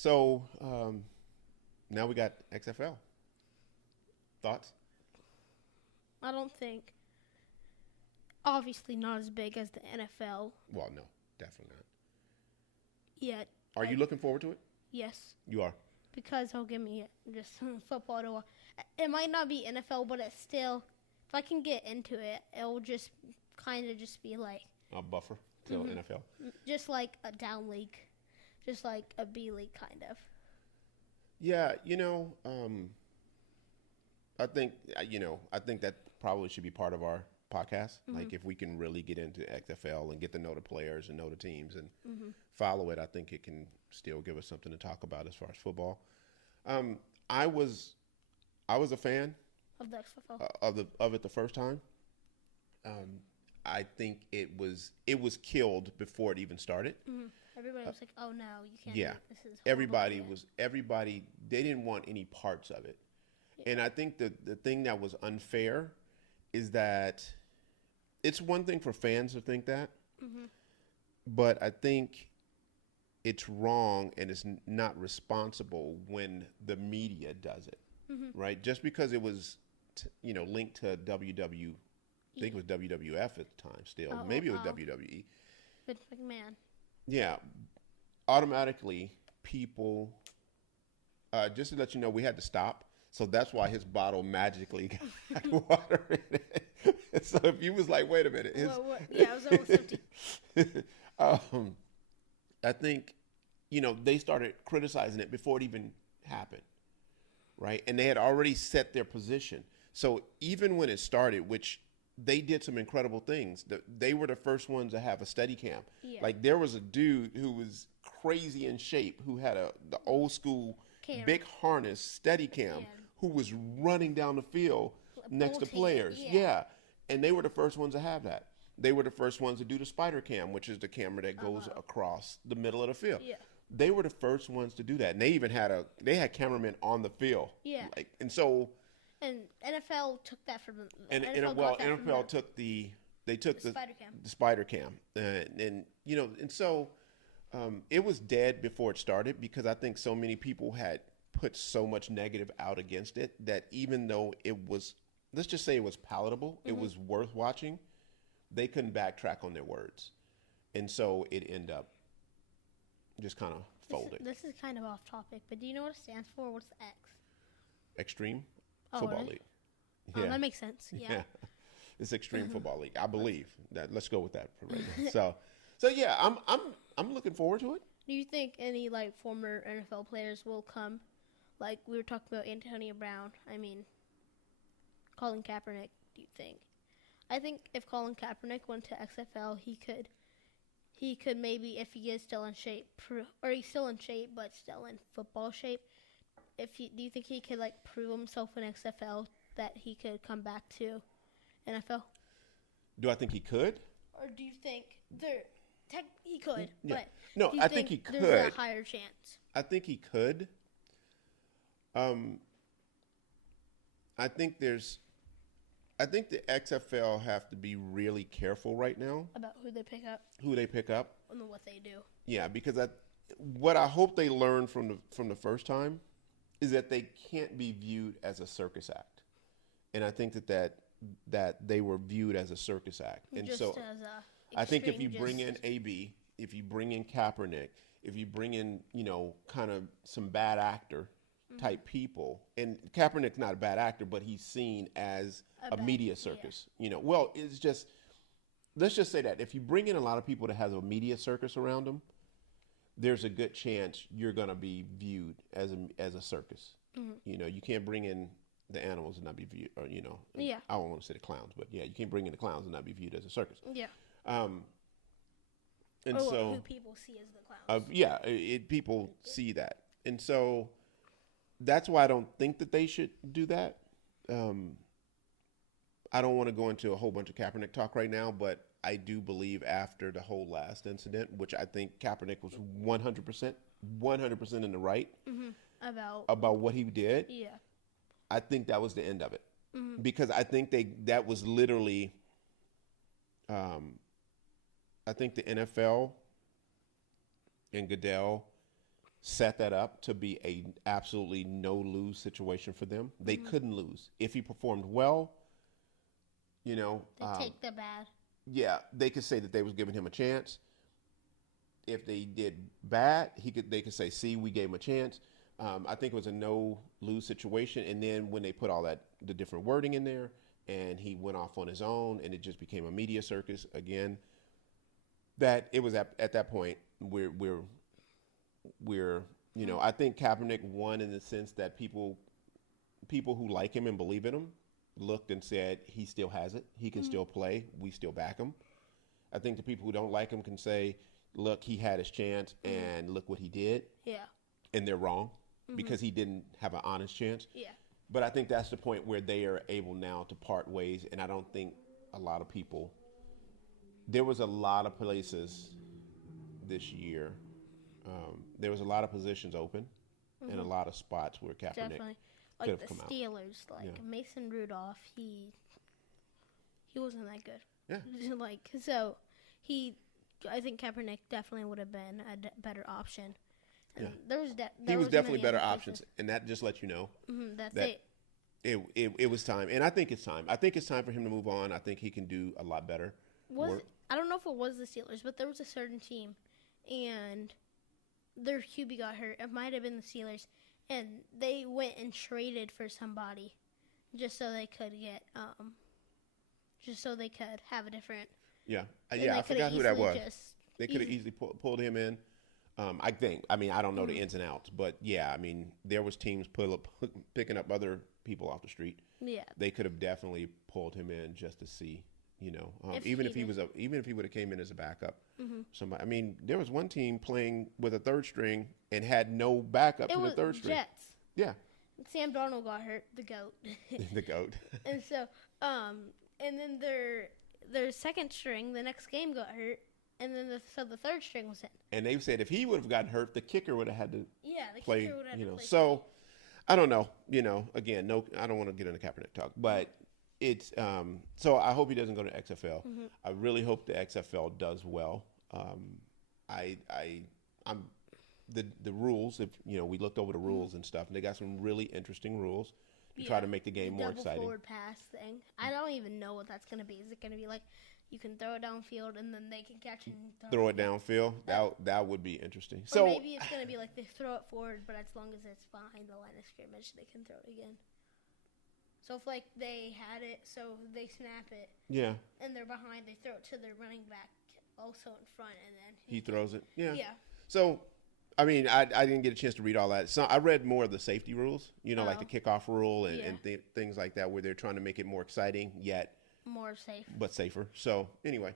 So now we got XFL. Thoughts? I don't think, obviously not as big as the NFL Well, no, definitely not. yet. Are you looking forward to it? Yes, You are. because he'll give me just football to watch. It might not be NFL, but it's still, if I can get into it, it'll just kind of just be like, A buffer till NFL. just like a down league, just like a B league kind of. Yeah, I think that probably should be part of our podcast. Like if we can really get into XFL and get to know the players and know the teams and follow it, I think it can still give us something to talk about as far as football. I was a fan Of the XFL. of it the first time. I think it was killed before it even started. Everybody was like, "Oh no, you can't." Yeah, This is horrible everybody. They didn't want any parts of it, and I think the thing that was unfair is that it's one thing for fans to think that, but I think it's wrong and it's not responsible when the media does it, right? Just because it was, linked to WW, I think it was WWF at the time. Still, maybe it was WWE. Vince McMahon. Yeah, automatically people. Just to let you know, we had to stop, so that's why his bottle magically got water in it. So if you was like, wait a minute, Yeah, it was almost empty. I think, they started criticizing it before it even happened, right? And they had already set their position. So even when it started, which they did some incredible things, they were the first ones to have a steady cam. Yeah. Like there was a dude who was crazy in shape who had the old school big harness steady cam who was running down the field next to players. Yeah. And they were the first ones to have that. They were the first ones to do the spider cam, which is the camera that goes across the middle of the field. Yeah. They were the first ones to do that. And they even had cameramen on the field. Yeah. And so And NFL took that from them. NFL took the spider cam, and so it was dead before it started because I think so many people had put so much negative out against it that even though it was, let's just say it was palatable, it was worth watching, they couldn't backtrack on their words, and so it ended up just kind of folded. This is kind of off topic, but do you know what it stands for? What's X? Extreme Football really? League. Yeah. That makes sense. Yeah. It's Extreme Football League, I believe. Let's go with that for right now. So yeah, I'm looking forward to it. Do you think any former NFL players will come? Like we were talking about Antonio Brown. I mean, Colin Kaepernick. Do you think? I think if Colin Kaepernick went to XFL, he could maybe, if he is still in shape, or he's still in shape but still in football shape. Do you think he could prove himself in XFL that he could come back to NFL? Do I think he could? Or do you think he could? Yeah. But no, I think he could. There's a higher chance. I think he could. I think the XFL have to be really careful right now About who they pick up and what they do. Yeah, because what I hope they learn from the first time is that they can't be viewed as a circus act, and I think that they were viewed as a circus act, and just so as I think if you bring in AB, if you bring in Kaepernick, if you bring in kind of some bad actor type people, and Kaepernick's not a bad actor, but he's seen as a media circus. Well, it's just, let's just say that if you bring in a lot of people that has a media circus around them, there's a good chance you're going to be viewed as a circus. You can't bring in the animals and not be viewed, or I don't want to say the clowns, but yeah, you can't bring in the clowns and not be viewed as a circus. Yeah. And or so who people see as the clowns. People see that, and so that's why I don't think that they should do that. I don't want to go into a whole bunch of Kaepernick talk right now, but I do believe after the whole last incident, which I think Kaepernick was 100% in the right about what he did. Yeah. I think that was the end of it, because I think that was literally. I think the NFL and Goodell set that up to be a absolutely no lose situation for them. They couldn't lose if he performed well. You know, Take the bad. yeah, they could say that they was giving him a chance. If they did bad, they could say, "See, we gave him a chance." I think it was a no lose situation, and then when they put all the different wording in there, and he went off on his own, and it just became a media circus again. That it was at that point we're I think Kaepernick won in the sense that people who like him and believe in him looked and said he still has it. He can still play. We still back him. I think the people who don't like him can say, look, he had his chance and look what he did. Yeah. And they're wrong because he didn't have an honest chance. Yeah. But I think that's the point where they are able now to part ways. And I don't think a lot of people, there was a lot of places this year. There was a lot of positions open and a lot of spots where Kaepernick could have come out. Like the Steelers, Mason Rudolph, he wasn't that good. Yeah. I think Kaepernick definitely would have been a better option. And yeah. He was definitely better options, and that just lets you know that it was time. And I think it's time. I think it's time for him to move on. I think he can do a lot better. I don't know if it was the Steelers, but there was a certain team, and their QB got hurt. It might have been the Steelers, and they went and traded for somebody just so they could get have a different. Yeah, I forgot who that was. They could have easily pulled him in. I think. I mean, I don't know the ins and outs, but yeah, I mean, there was teams picking up other people off the street. Yeah, they could have definitely pulled him in just to see. Even if he would have came in as a backup, somebody. I mean, there was one team playing with a third string and had no backup to the third string. Jets. Yeah. Sam Darnold got hurt. The goat. The goat. And so, and then their second string, the next game got hurt, and then the third string was in. And they said if he would have gotten hurt, the kicker would have had to play. Kicker would have had to play. So I don't know. Again, no, I don't want to get into Kaepernick talk, but it's so I hope he doesn't go to XFL. I really hope the XFL does well. I'm the rules. If we looked over the rules and stuff, and they got some really interesting rules to try to make the game more exciting. Double forward pass thing. I don't even know what that's going to be. Is it going to be like you can throw it downfield and then they can catch it and throw it downfield? That would be interesting. Or so maybe it's going to be like they throw it forward, but as long as it's behind the line of scrimmage, they can throw it again. So if they had it, so they snap it, and they're behind, they throw it to their running back, also in front, and then he throws it. Yeah. So, I mean, I didn't get a chance to read all that. So I read more of the safety rules, like the kickoff rule and things like that, where they're trying to make it more exciting yet more safe, but safer. So anyway,